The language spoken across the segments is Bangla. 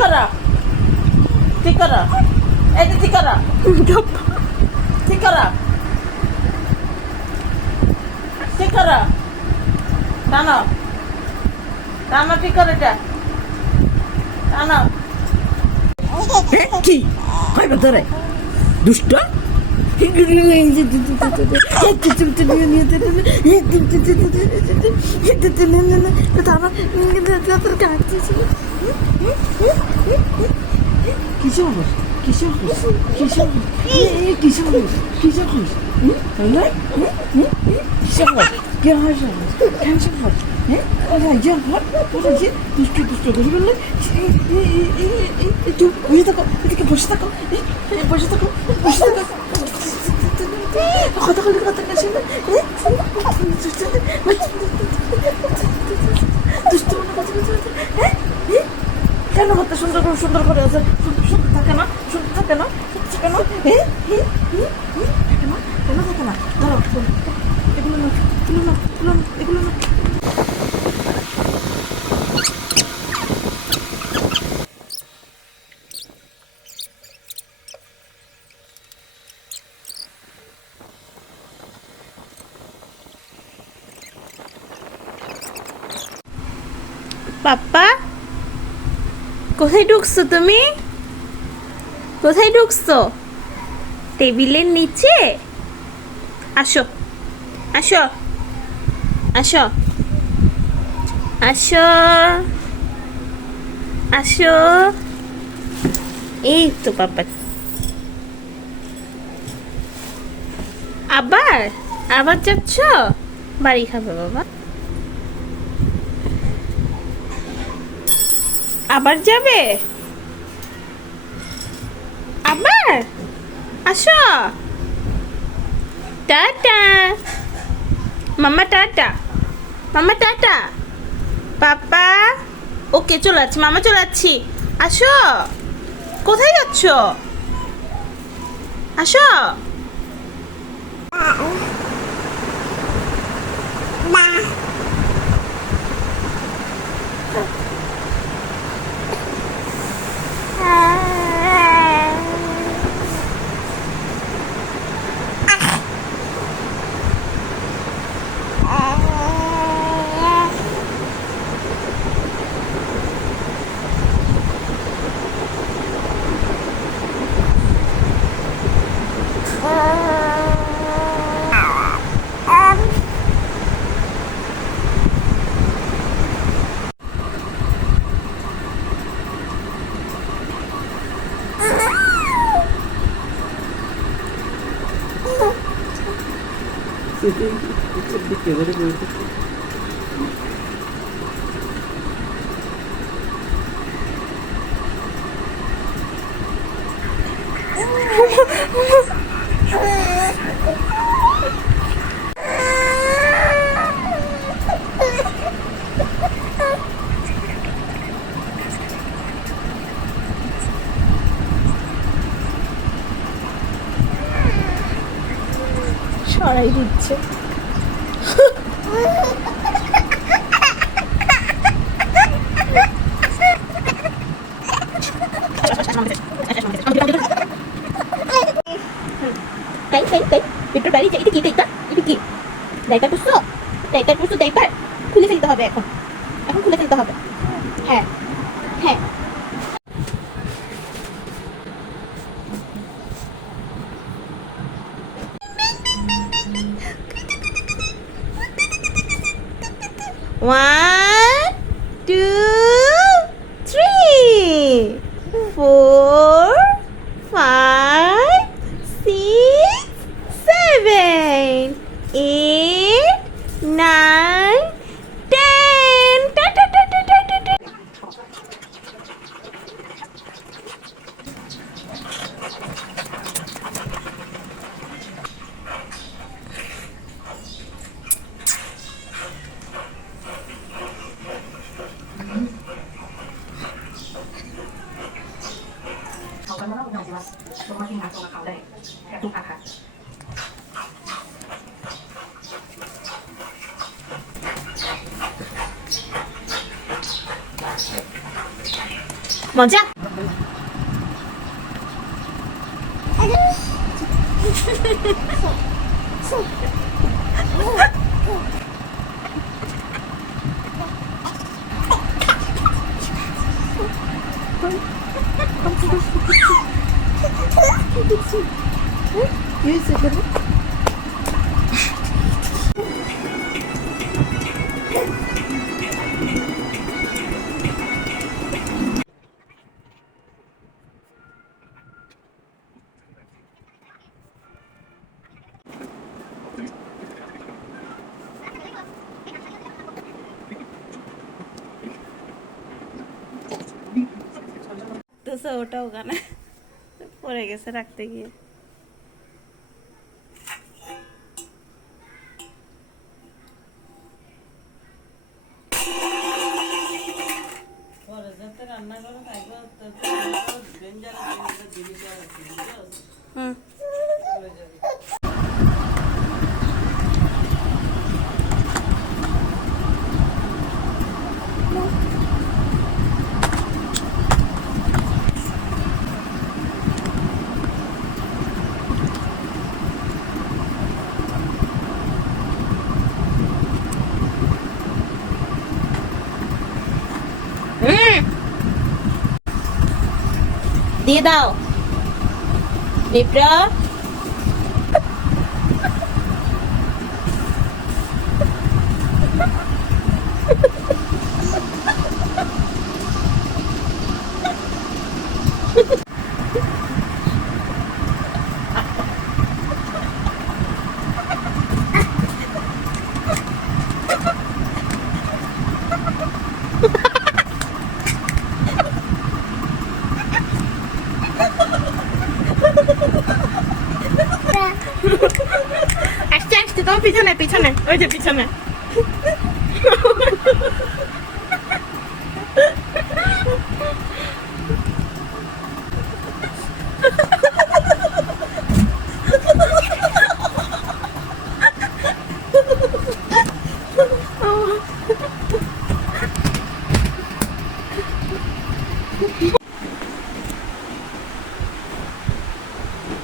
করো ঠিক করো এই যে ঠিক করো ঠিক করো ঠিক করো টানো টানো ঠিক করো এটা টানো কি হয় ধরে দুষ্ট কিসে হস কিসে হস কিসে হস কিসে হস কিসে হস কিসে হস কে হস হস হ্যাঁ হস যে দুষ্ট দুষ্ট করে বললে একটু বসে থাকো এদিকে বসে থাকো বসে থাকো বসে থাকো কথা কথা কাছে না দুষ্ট কথা বলতে হ্যাঁ কেন হাতটা সুন্দর করে সুন্দর করে আছে সুন্দর থাকে না সুন্দর থাকে না থাকে না হে হে হে থাকে না কেন থাকে না ধরো এগুলো না এগুলো না এগুলো না এগুলো না পাপ্পা কোথায় ঢুকছো তুমি? কোথায় ঢুকছো? টেবিলের নিচে? আসো আসো আসো আসো আসো। এই তো পাপা। আবার? আবার যাচ্ছ? বাড়ি খাবে বাবা। আবার যাবে? আবার? আসো। টাটা। মামা টাটা। মামা টাটা। পাপা, ওকে চলে যাচ্ছি মামা চলে যাচ্ছি আসো। কোথায় যাচ্ছ? আসো। Bütün bitkileri gördük. 哇 먼저? 유스 그래? করতেছে ওটা ওখানে পড়ে গেছে রাখতে গিয়ে হুম দিয়ে দাও। বিপ্রা ওই যে পিছনে।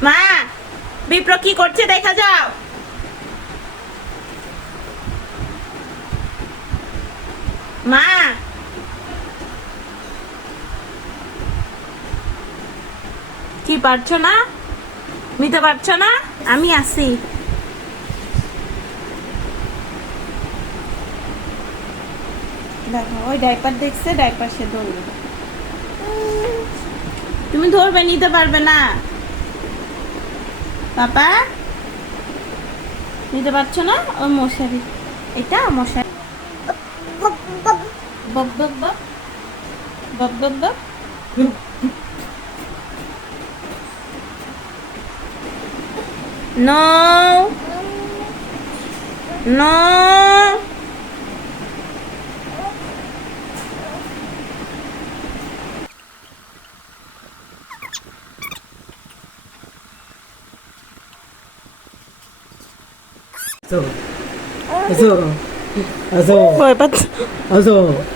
মা বিপ্র কি করছে দেখা যাও। মা। কি পারছ না? নিতে পারছ না? আমি আসি দেখো, ওই ডাইপার দেখছে ডাইপার সে ধরবে। তুমি ধরবে, নিতে পারবে না। পাপা, নিতে পারছ না? ওই মশারি। এটা মশারি। বব বব বব বব বব বব No. No. So. So. So. Rồi bắt. So.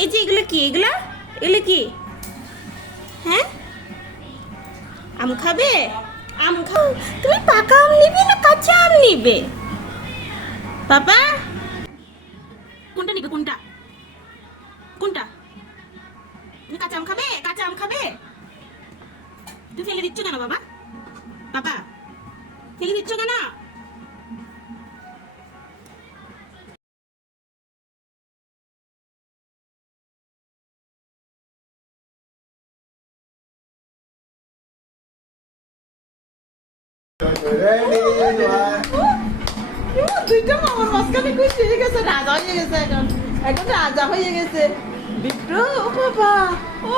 এই যে এগুলো কি? এগুলা? এগুলো কি? হ্যাঁ? আম খাবে? আম খাও। তুমি পাকা আম নিবে না কাঁচা আম নিবে? পাপা? দুইটা মামার মাঝখানে খুশি হয়ে গেছে, রাজা হয়ে গেছে, এখন এখন রাজা হয়ে গেছে। বিট্টু ও বাবা ও।